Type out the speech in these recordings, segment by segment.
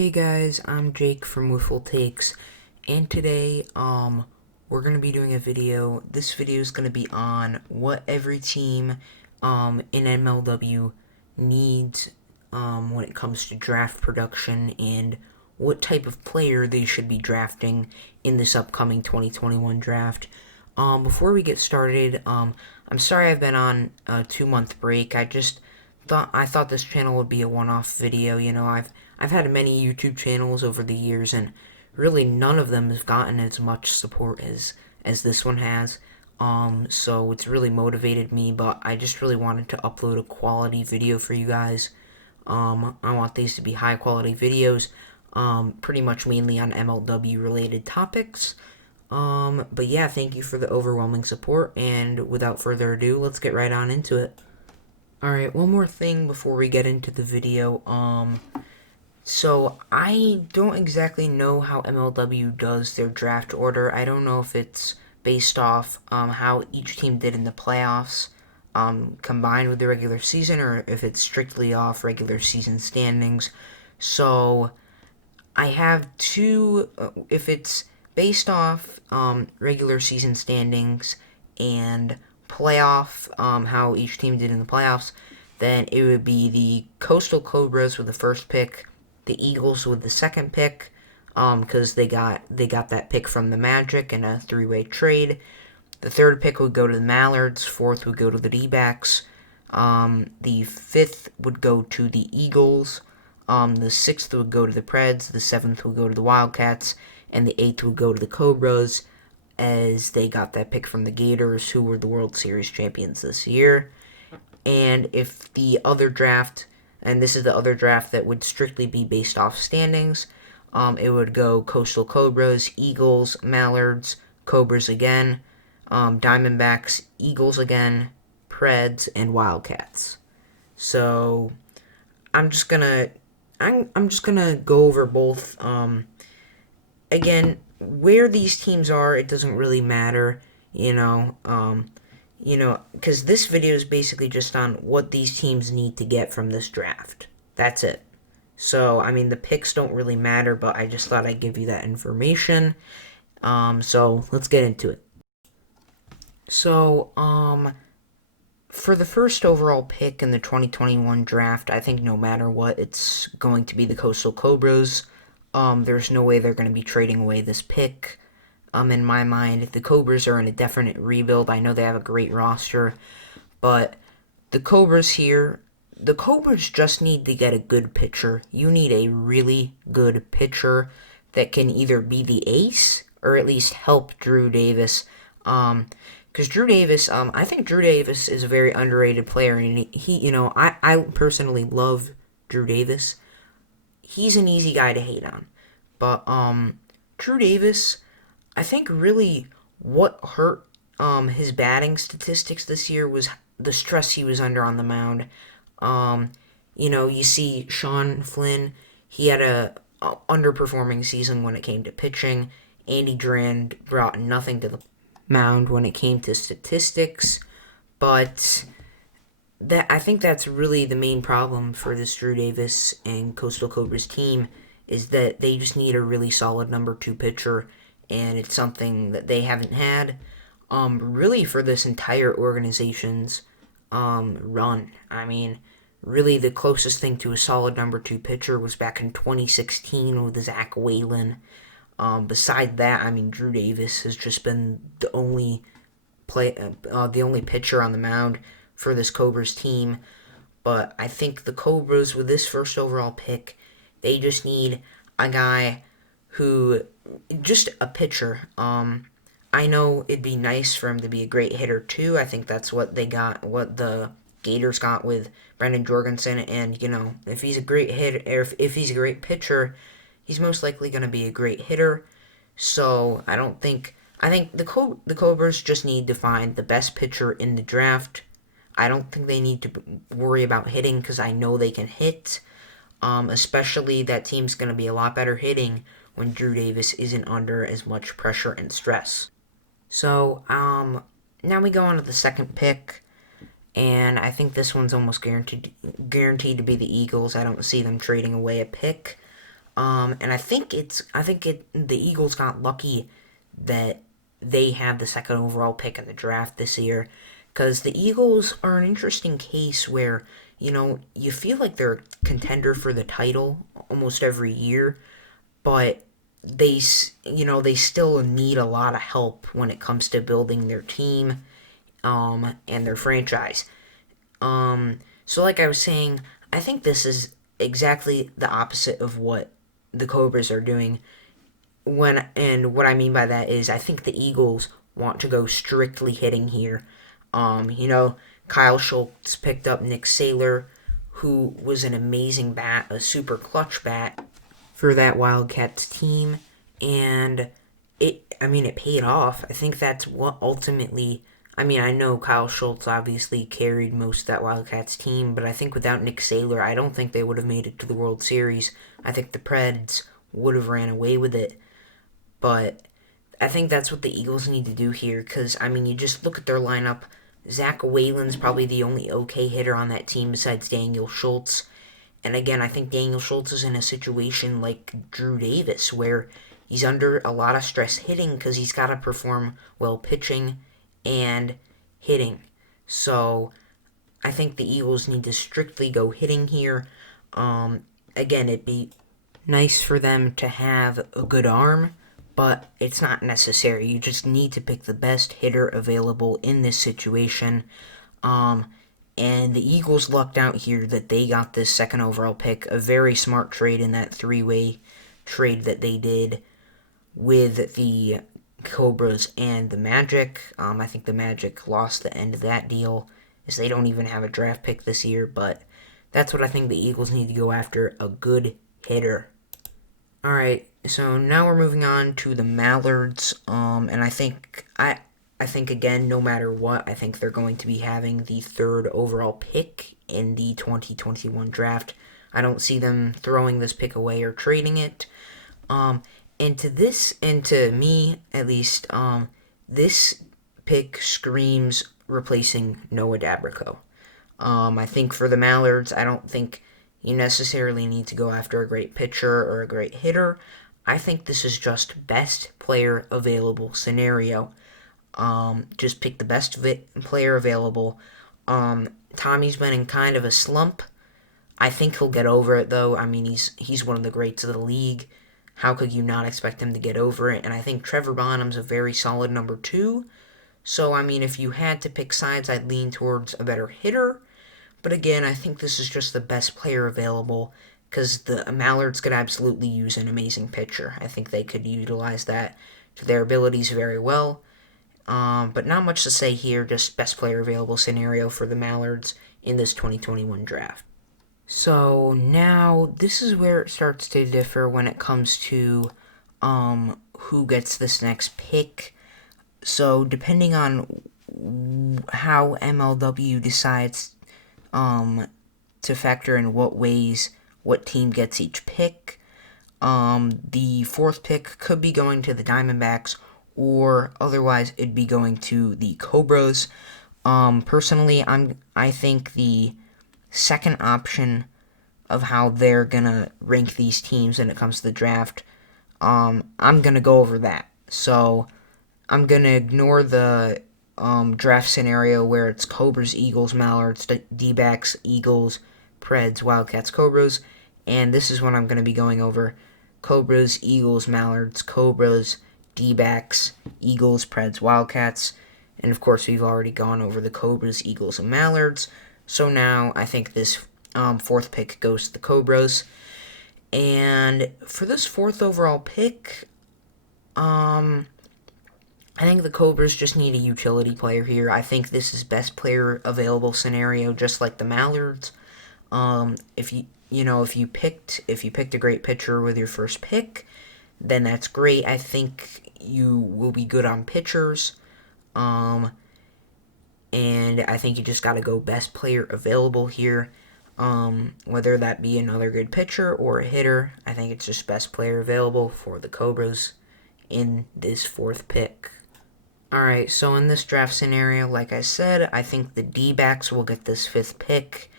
Hey guys, I'm Jake from Wiffle Takes, and today, we're gonna be doing a video. This video is gonna be on what every team, in MLW needs, when it comes to draft production and what type of player they should be drafting in this upcoming 2021 draft. Before we get started, I'm sorry I've been on a 2-month break. I thought this channel would be a one-off video. I've had many YouTube channels over the years, and really none of them have gotten as much support as this one has. So it's really motivated me, but I just really wanted to upload a quality video for you guys. I want these to be high quality videos, pretty much mainly on MLW related topics. But yeah, thank you for the overwhelming support, and without further ado, let's get right on into it. Alright, one more thing before we get into the video. So I don't exactly know how MLW does their draft order. I don't know if it's based off how each team did in the playoffs, combined with the regular season, or if it's strictly off regular season standings. So I have if it's based off regular season standings and playoff, how each team did in the playoffs, then it would be the Coastal Cobras with the first pick, the Eagles with the second pick, because they got that pick from the Magic in a three-way trade. The third pick would go to the Mallards, fourth would go to the D-backs, the fifth would go to the Eagles, the sixth would go to the Preds, the seventh would go to the Wildcats, and the eighth would go to the Cobras, as they got that pick from the Gators, who were the World Series champions this year. And if the other draft, and this is the other draft that would strictly be based off standings, it would go Coastal Cobras, Eagles, Mallards, Cobras again, Diamondbacks, Eagles again, Preds, and Wildcats. So I'm just gonna go over both. Again, where these teams are, it doesn't really matter, because this video is basically just on what these teams need to get from this draft. That's it. So, I mean, the picks don't really matter, but I just thought I'd give you that information. So let's get into it. So, for the first overall pick in the 2021 draft, I think no matter what, it's going to be the Coastal Cobras. There's no way they're going to be trading away this pick. In my mind, the Cobras are in a definite rebuild. I know they have a great roster, but the Cobras just need to get a good pitcher. You need a really good pitcher that can either be the ace or at least help Drew Davis. Because Drew Davis, I think Drew Davis is a very underrated player, and I personally love Drew Davis. He's an easy guy to hate on. But Drew Davis, I think really what hurt his batting statistics this year was the stress he was under on the mound. You see Sean Flynn, he had a underperforming season when it came to pitching. Andy Durand brought nothing to the mound when it came to statistics. But I think that's really the main problem for this Drew Davis and Coastal Cobras team, is that they just need a really solid number 2 pitcher, and it's something that they haven't had really for this entire organization's run. I mean, really the closest thing to a solid number 2 pitcher was back in 2016 with Zach Whalen. Beside that, I mean, Drew Davis has just been the only pitcher on the mound for this Cobras team. But I think the Cobras, with this first overall pick, they just need a guy just a pitcher. I know it'd be nice for him to be a great hitter too. I think that's what the Gators got with Brendan Jorgensen. And if he's a great hitter, or if he's a great pitcher, he's most likely going to be a great hitter. So I think the Cobras just need to find the best pitcher in the draft. I don't think they need to worry about hitting, because I know they can hit. Especially that team's going to be a lot better hitting when Drew Davis isn't under as much pressure and stress. So, now we go on to the second pick, and I think this one's almost guaranteed to be the Eagles. I don't see them trading away a pick. And the Eagles got lucky that they have the second overall pick in the draft this year, because the Eagles are an interesting case where, you feel like they're a contender for the title almost every year, but they still need a lot of help when it comes to building their team, and their franchise. So like I was saying, I think this is exactly the opposite of what the Cobras are doing. What I mean by that is I think the Eagles want to go strictly hitting here. Kyle Schultz picked up Nick Saylor, who was an amazing bat, a super clutch bat for that Wildcats team, and it paid off. I think that's what ultimately. I know Kyle Schultz obviously carried most of that Wildcats team, but I think without Nick Saylor, I don't think they would have made it to the World Series. I think the Preds would have ran away with it. But I think that's what the Eagles need to do here, because, you just look at their lineup. Zach Whalen's probably the only okay hitter on that team besides Daniel Schultz. And again, I think Daniel Schultz is in a situation like Drew Davis, where he's under a lot of stress hitting because he's got to perform well pitching and hitting. So I think the Eagles need to strictly go hitting here. Again, it'd be nice for them to have a good arm, but it's not necessary. You just need to pick the best hitter available in this situation. And the Eagles lucked out here that they got this second overall pick, a very smart trade in that three-way trade that they did with the Cobras and the Magic. I think the Magic lost the end of that deal, as they don't even have a draft pick this year, but that's what I think the Eagles need to go after, a good hitter. Alright, so now we're moving on to the Mallards, and I think again, no matter what, I think they're going to be having the third overall pick in the 2021 draft. I don't see them throwing this pick away or trading it. And to me at least, this pick screams replacing Noah Dabrico. I think for the Mallards, I don't think you necessarily need to go after a great pitcher or a great hitter. I think this is just best player available scenario. Just pick the best player available. Tommy's been in kind of a slump. I think he'll get over it, though. He's one of the greats of the league. How could you not expect him to get over it? And I think Trevor Bonham's a very solid number 2. So, if you had to pick sides, I'd lean towards a better hitter. But again, I think this is just the best player available, because the Mallards could absolutely use an amazing pitcher. I think they could utilize that to their abilities very well. But not much to say here, just best player available scenario for the Mallards in this 2021 draft. So now this is where it starts to differ when it comes to who gets this next pick. So depending on how MLW decides to factor in what ways what team gets each pick, the fourth pick could be going to the Diamondbacks, or otherwise it'd be going to the Cobras. Personally, I think the second option of how they're gonna rank these teams when it comes to the draft, I'm gonna go over that. So I'm gonna ignore the draft scenario where it's Cobras, Eagles, Mallards, D-backs, Eagles, Preds, Wildcats, Cobras, and this is what I'm gonna be going over: Cobras, Eagles, Mallards, Cobras, D-backs, Eagles, Preds, Wildcats, and of course we've already gone over the Cobras, Eagles, and Mallards. So now I think this fourth pick goes to the Cobras. And for this fourth overall pick, I think the Cobras just need a utility player here. I think this is best player available scenario, just like the Mallards. If you picked a great pitcher with your first pick, then that's great. I think you will be good on pitchers. And I think you just got to go best player available here. Whether that be another good pitcher or a hitter, I think it's just best player available for the Cobras in this fourth pick. Alright, so in this draft scenario, like I said, I think the D-backs will get this fifth pick.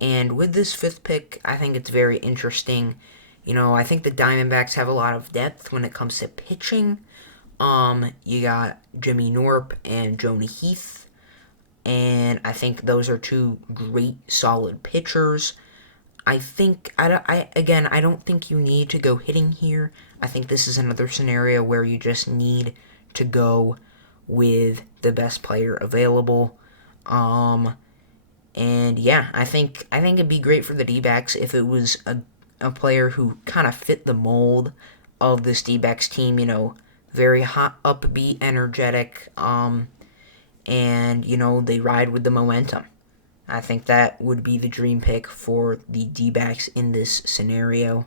And with this fifth pick, I think it's very interesting. I think the Diamondbacks have a lot of depth when it comes to pitching. You got Jimmy Norp and Jonah Heath, and I think those are two great, solid pitchers. I think I don't think you need to go hitting here. I think this is another scenario where you just need to go with the best player available. And yeah, I think it'd be great for the D-backs if it was a player who kind of fit the mold of this D-backs team. Very hot, upbeat, energetic. And they ride with the momentum. I think that would be the dream pick for the D-backs in this scenario.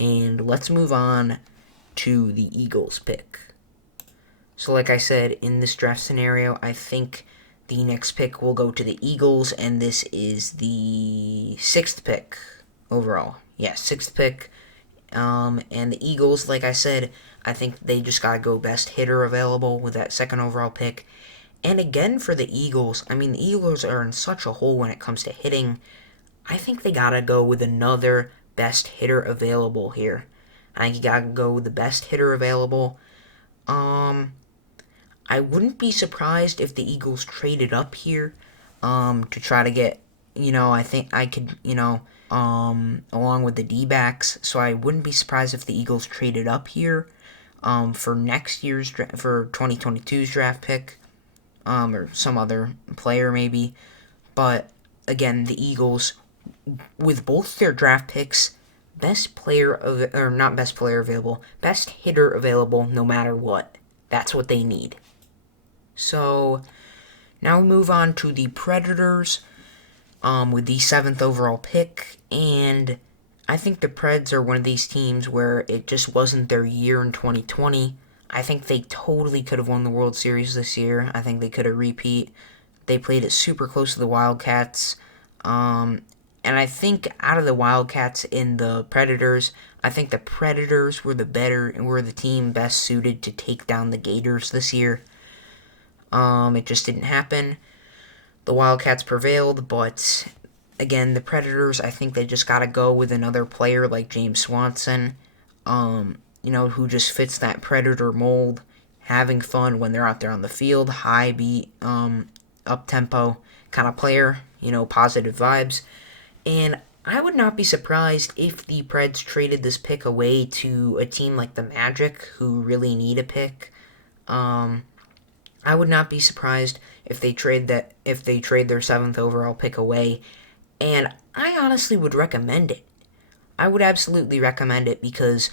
And let's move on to the Eagles pick. So like I said, in this draft scenario, I think the next pick will go to the Eagles, and this is the 6th pick overall. Yeah, 6th pick. And the Eagles, like I said, I think they just got to go best hitter available with that 2nd overall pick. And again, for the Eagles, the Eagles are in such a hole when it comes to hitting. I think they got to go with another best hitter available here. I think you got to go with the best hitter available. I wouldn't be surprised if the Eagles traded up here to try to get, I think I could, along with the D-backs. So I wouldn't be surprised if the Eagles traded up here for next year's, for 2022's draft pick. Or some other player maybe. But again, the Eagles, with both their draft picks, best hitter available no matter what. That's what they need. So now we move on to the Predators with the 7th overall pick, and I think the Preds are one of these teams where it just wasn't their year in 2020. I think they totally could have won the World Series this year. I think they could have repeat. They played it super close to the Wildcats. And I think out of the Wildcats and the Predators, I think the Predators were the team best suited to take down the Gators this year. It just didn't happen. The Wildcats prevailed, but again, the Predators, I think they just got to go with another player like James Swanson. Who just fits that Predator mold, having fun when they're out there on the field, high beat, up-tempo kind of player, positive vibes. And I would not be surprised if the Preds traded this pick away to a team like the Magic, who really need a pick. I would not be surprised if they trade their 7th overall pick away, and I honestly would recommend it. I would absolutely recommend it because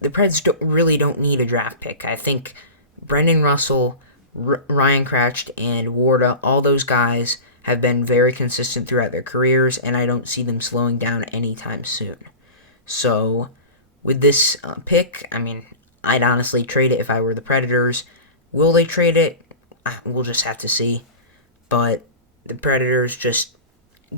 the Preds really don't need a draft pick. I think Brendan Russell, Ryan Cratch, and Warda, all those guys have been very consistent throughout their careers, and I don't see them slowing down anytime soon. So, with this pick, I'd honestly trade it if I were the Predators. Will they trade it? We'll just have to see. But the Predators just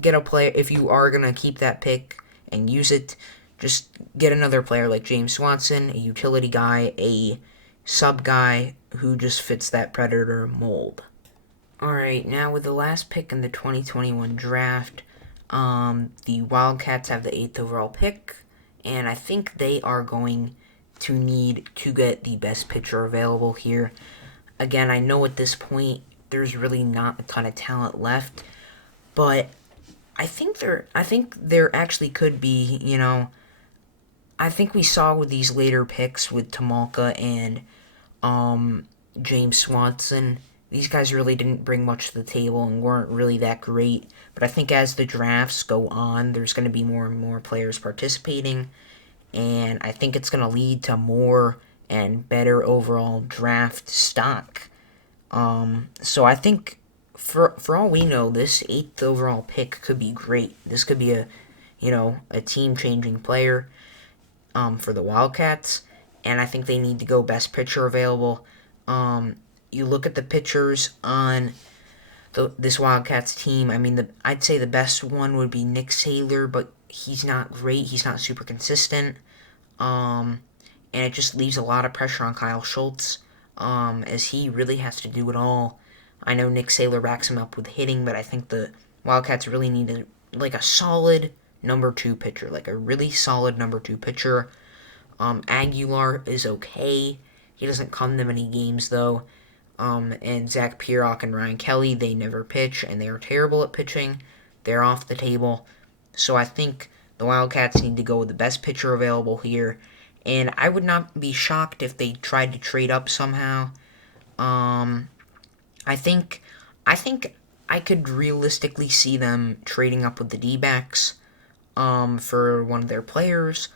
get a player. If you are going to keep that pick and use it, just get another player like James Swanson, a utility guy, a sub guy who just fits that Predator mold. Alright, now with the last pick in the 2021 draft, the Wildcats have the 8th overall pick, and I think they are going to need to get the best pitcher available here. Again, I know at this point there's really not a ton of talent left, but I think there actually could be, I think we saw with these later picks with Tamalka and James Swanson, these guys really didn't bring much to the table and weren't really that great. But I think as the drafts go on, there's going to be more and more players participating, and I think it's going to lead to more and better overall draft stock. So I think for all we know, this 8th overall pick could be great. This could be a team-changing player for the Wildcats, and I think they need to go best pitcher available. You look at the pitchers on this Wildcats team. I'd say the best one would be Nick Saylor, but he's not great. He's not super consistent, and it just leaves a lot of pressure on Kyle Schultz, as he really has to do it all. I know Nick Saylor backs him up with hitting, but I think the Wildcats really need a solid number 2 pitcher, like a really solid number 2 pitcher. Aguilar is okay. He doesn't come to many games, though. And Zach Pierock and Ryan Kelly, they never pitch, and they are terrible at pitching. They're off the table. So I think the Wildcats need to go with the best pitcher available here. And I would not be shocked if they tried to trade up somehow. Um, I think, I think I could realistically see them trading up with the D-backs, for one of their players,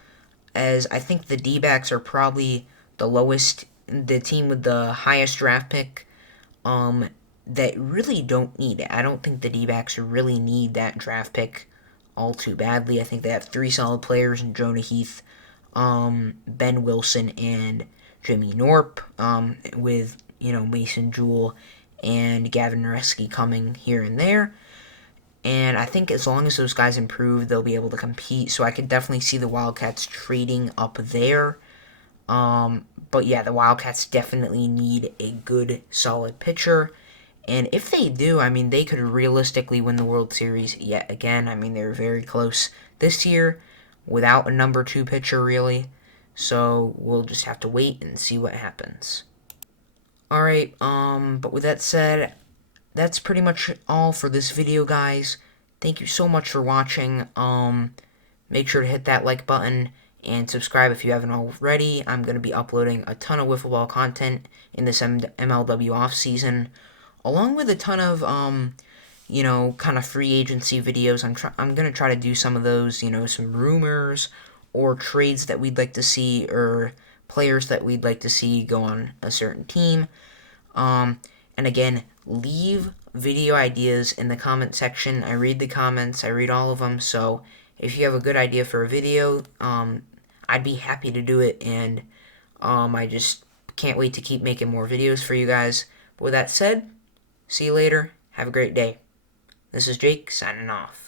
as I think the D-backs are probably the team with the highest draft pick, that really don't need it. I don't think the D-backs really need that draft pick all too badly. I think they have 3 solid players in Jonah Heath, Ben Wilson, and Jimmy Norp, with, Mason Jewell and Gavin Reski coming here and there. And I think as long as those guys improve, they'll be able to compete. So I could definitely see the Wildcats trading up there. But yeah, the Wildcats definitely need a good, solid pitcher. And if they do, I mean, they could realistically win the World Series yet again. I mean, they were very close this year without a number 2 pitcher, really. So we'll just have to wait and see what happens. Alright, but with that said, that's pretty much all for this video, guys. Thank you so much for watching. Make sure to hit that like button and subscribe if you haven't already. I'm going to be uploading a ton of wiffle ball content in this MLW offseason, along with a ton of, kind of free agency videos. I'm going to try to do some of those, some rumors or trades that we'd like to see, or players that we'd like to see go on a certain team. And again, leave video ideas in the comment section. I read the comments. I read all of them. So if you have a good idea for a video, I'd be happy to do it. And I just can't wait to keep making more videos for you guys. But with that said, see you later. Have a great day. This is Jake signing off.